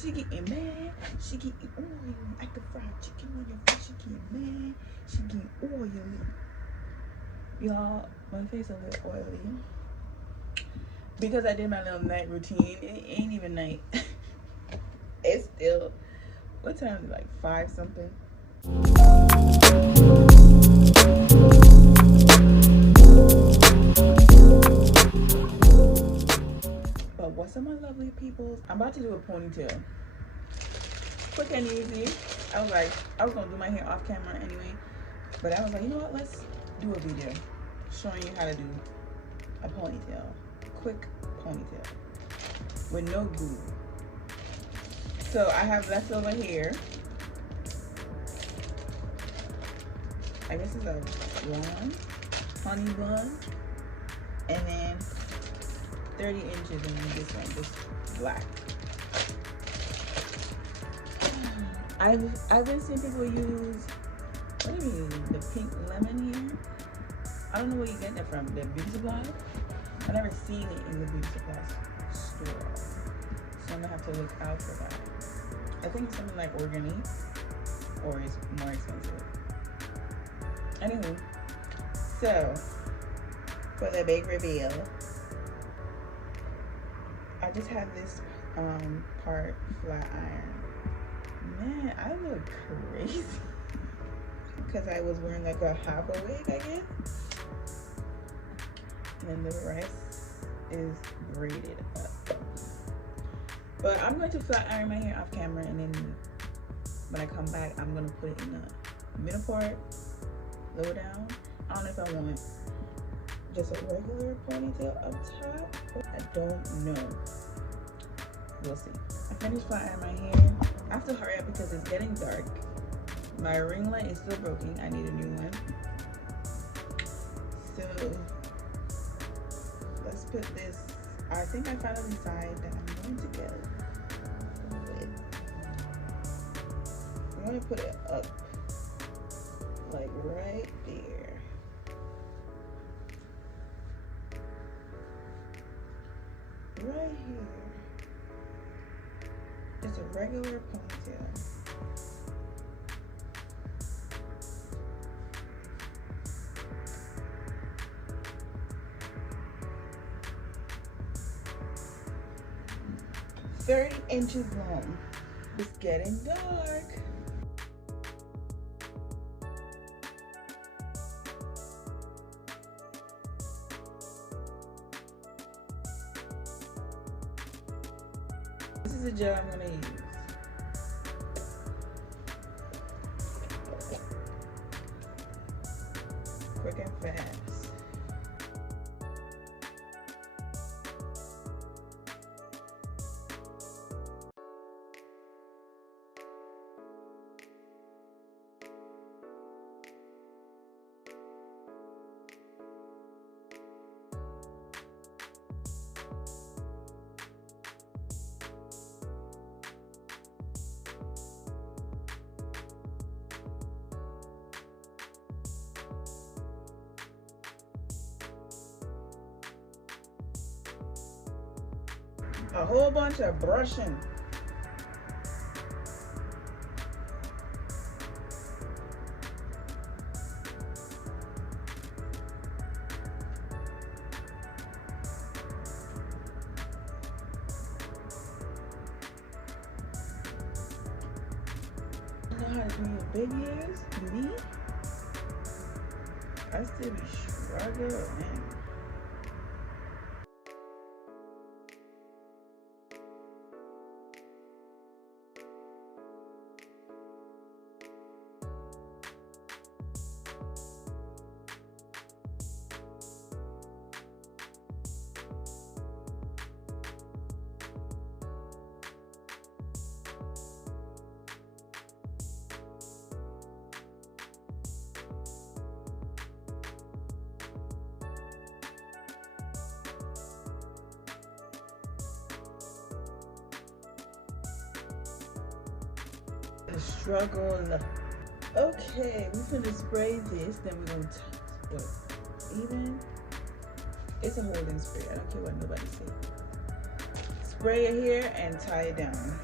She getting mad. She getting oily. Like the fried chicken on your face. She getting mad. She getting oily. Y'all, my face a little oily. Because I did my little night routine. It ain't even night. It's still, what time is it? Like 5 something? But what's up, my lovely peoples? I'm about to do a ponytail. Quick and easy. I was like, I was gonna do my hair off camera anyway, but I was like, you know what? Let's do a video showing you how to do a ponytail. Quick ponytail with no glue. So I have leftover hair. I guess it's a blonde, honey blonde, and then 30 inches, and then this one, just black. I've been seeing people use, what do you mean, the pink lemon here? I don't know where you get that from, the beauty supply? I've never seen it in the beauty supply store, so I'm gonna have to look out for that. I think it's something like organic, or it's more expensive. Anywho, so for the big reveal, I just have this part flat iron. Man, I look crazy because I was wearing like a half a wig, I guess. And the rest is braided up. But I'm going to flat iron my hair off camera, and then when I come back, I'm going to put it in the middle part, lower down. I don't know if I want just a regular ponytail up top. I don't know. We'll see. I finished flat ironing my hair. I have to hurry up because it's getting dark. My ring light is still broken. I need a new one. So let's put this. I think I found a side that I'm going to go with. I'm going to put it up, like right there. Right here. It's a regular ponytail. "30 inches long." It's getting dark. This is the gel I'm gonna use. Quick and fast. A whole bunch of brushing. You know how to do your big hairs? Me? I still be struggling. The struggle. Okay, we're gonna spray this, then we're gonna what? Even? It's a holding spray. I don't care what nobody says. Spray it here and tie it down.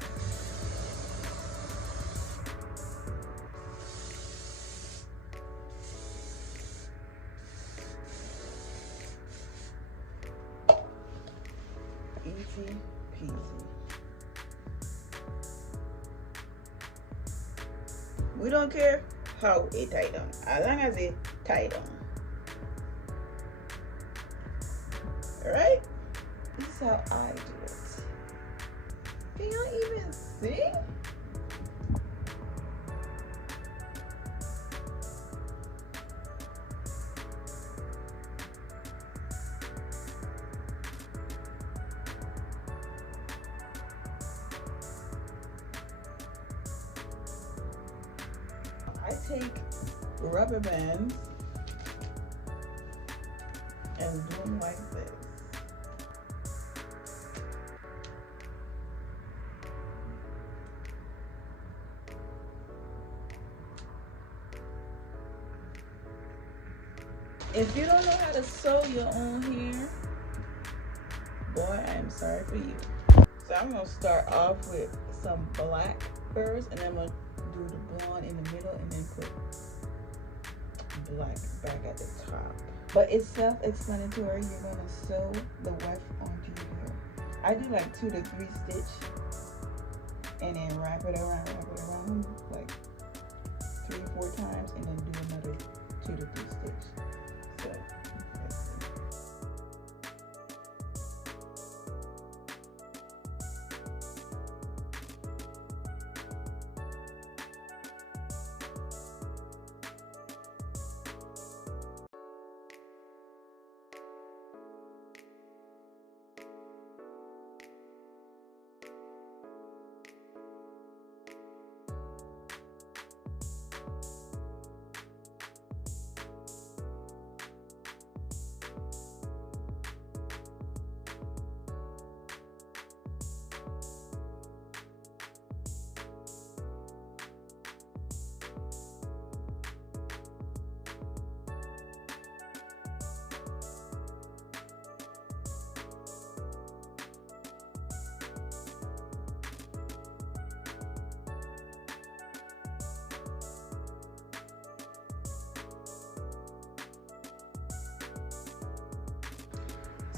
easy peasy. We don't care how it tied on, as long as it tied on. Alright? This is how I do it. Can y'all even see? I take rubber bands and do them like this. If you don't know how to sew your own hair, boy, I am sorry for you. So I'm gonna start off with some black first, and then I'm gonna do the blonde in the middle, and then put black back at the top. But it's self-explanatory. You're gonna sew the weft onto your hair. I do like 2 to 3 stitch, and then wrap it around like 3 or 4 times, and then do another 2 to 3 stitch. So let's see.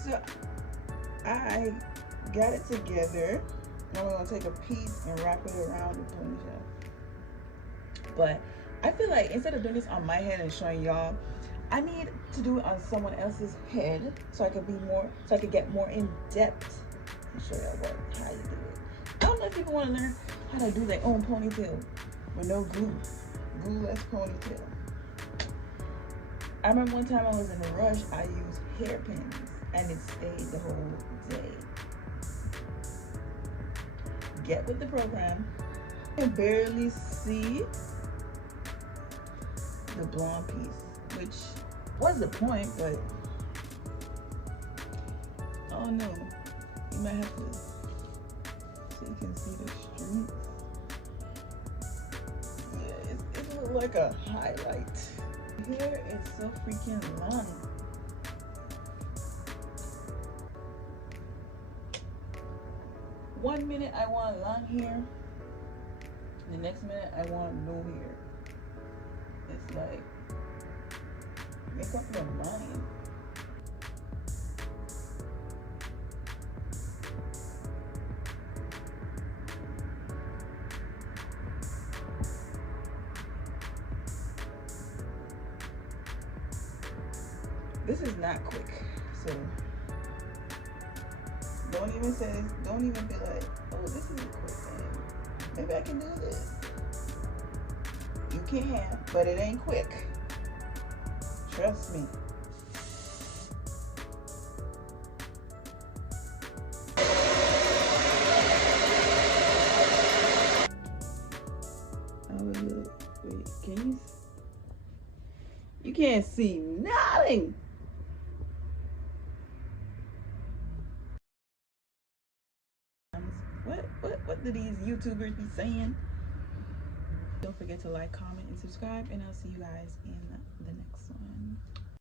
So I got it together. Now we're gonna take a piece and wrap it around the ponytail. But I feel like instead of doing this on my head and showing y'all, I need to do it on someone else's head so I could get more in depth and show y'all how you do it. I don't know if people want to learn how to do their own ponytail with no glueless ponytail. I remember one time I was in a rush, I used hairpins and it stayed the whole day. Get with the program. I can barely see the blonde piece, which was the point, but oh no, you might have to so you can see the streaks. Yeah, it looks like a highlight. Hair is so freaking long. One minute I want long hair, the next minute I want no hair. It's like, make up your mind. This is not quick, so don't even be like, oh, this is a quick thing. Maybe I can do this. You can, but it ain't quick. Trust me. Oh, look, wait, can you can't see nothing. What do these YouTubers be saying? Don't forget to like, comment, and subscribe, and I'll see you guys in the next one.